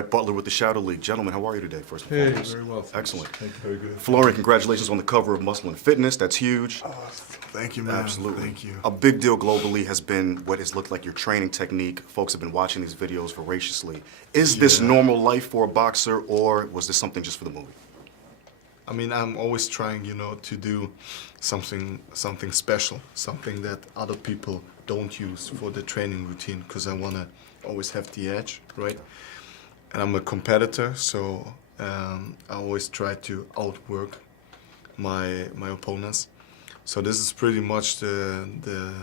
Brett Butler with the Shadow League. Gentlemen, how are you today, first and Hey, foremost? very well. Thanks. Excellent. Thank you. Very good. Florian, congratulations on the cover of Muscle and Fitness. That's huge. Thank you, man. Absolutely. Thank you. A big deal globally has been what has looked like your training technique. Folks have been watching these videos voraciously. Is this normal life for a boxer, or was this something just for the movie? I mean, I'm always trying, to do something special, something that other people don't use for the training routine, because I want to always have the edge, right? And I'm a competitor, so I always try to outwork my opponents. So this is pretty much the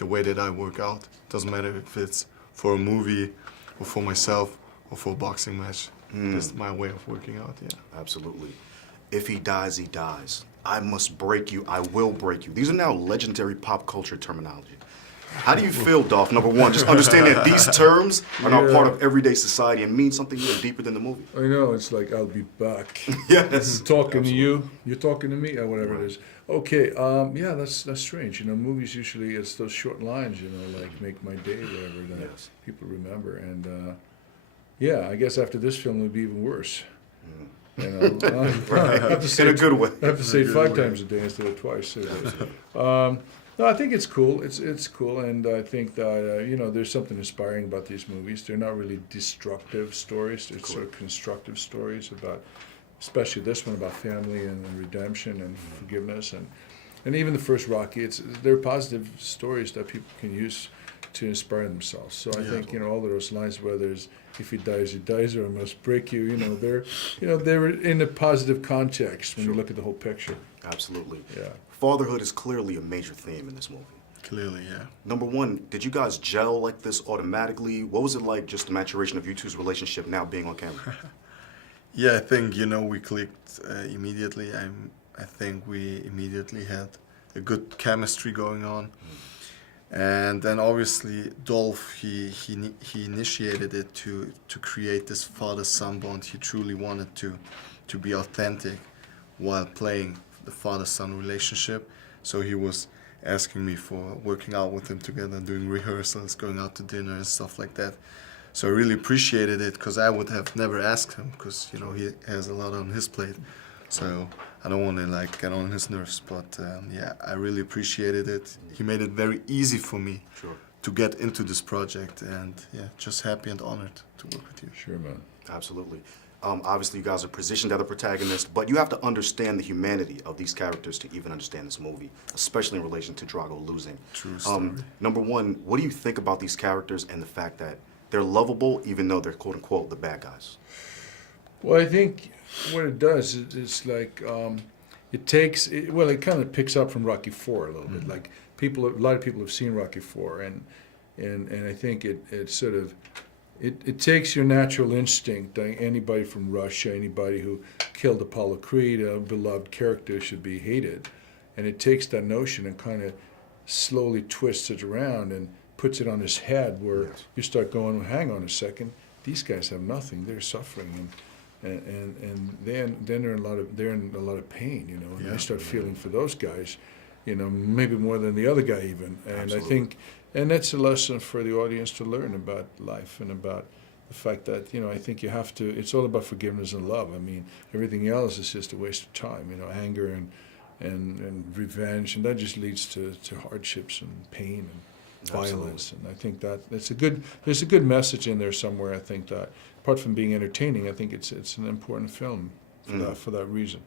way that I work out. Doesn't matter if it's for a movie or for myself or for a boxing match. That's my way of working out, yeah. Absolutely. If he dies, he dies. I must break you. I will break you. These are now legendary pop culture terminology. How do you feel, Dolph? Number one, just understanding that these terms are now part of everyday society and mean something even deeper than the movie. I know, it's like, I'll be back. Yes. Talking to you, you're talking to me, or whatever it is. Okay, yeah, that's strange. Movies usually, it's those short lines, like make my day, whatever, that people remember. And yeah, I guess after this film, it would be even worse. I have to say, in a good way. I have to say it 5 times a day instead of twice. No, I think it's cool. It's cool, and I think that there's something inspiring about these movies. They're not really destructive stories. They're sort of constructive stories about, especially this one, about family and redemption and forgiveness, and even the first Rocky. They're positive stories that people can use to inspire themselves. So I think all of those lines, whether it's if he dies, or I must break you. They're in a positive context when you look at the whole picture. Absolutely. Yeah. Fatherhood is clearly a major theme in this movie. Clearly, yeah. Number one, did you guys gel like this automatically? What was it like, just the maturation of you two's relationship now being on camera? Yeah, I think, we clicked immediately. I think we immediately had a good chemistry going on. And then obviously Dolph, he initiated it to create this father-son bond. He truly wanted to be authentic while playing the father-son relationship. So he was asking me for working out with him together, doing rehearsals, going out to dinner and stuff like that. So I really appreciated it, because I would have never asked him, because he has a lot on his plate. So I don't want to get on his nerves, but yeah, I really appreciated it. He made it very easy for me to get into this project, and yeah, just happy and honored to work with you. Sure, man. Absolutely. Obviously, you guys are positioned as the protagonist, but you have to understand the humanity of these characters to even understand this movie, especially in relation to Drago losing. True story. Number one, what do you think about these characters and the fact that they're lovable, even though they're quote-unquote the bad guys? Well, I think what it does is it's like it kind of picks up from Rocky IV a little bit. Like a lot of people have seen Rocky IV, and I think it sort of it takes your natural instinct. Anybody from Russia, anybody who killed Apollo Creed, a beloved character, should be hated, and it takes that notion and kind of slowly twists it around and puts it on his head, where you start going, well, hang on a second, these guys have nothing, they're suffering, and then they're in a lot of pain, and I start feeling for those guys, maybe more than the other guy even. And absolutely. I think, and that's a lesson for the audience to learn about life and about the fact that, I think you have to, it's all about forgiveness and love. I mean, everything else is just a waste of time, anger and revenge, and that just leads to hardships and pain and violence. And I think that there's a good message in there somewhere. I think that apart from being entertaining, I think it's an important film for that reason.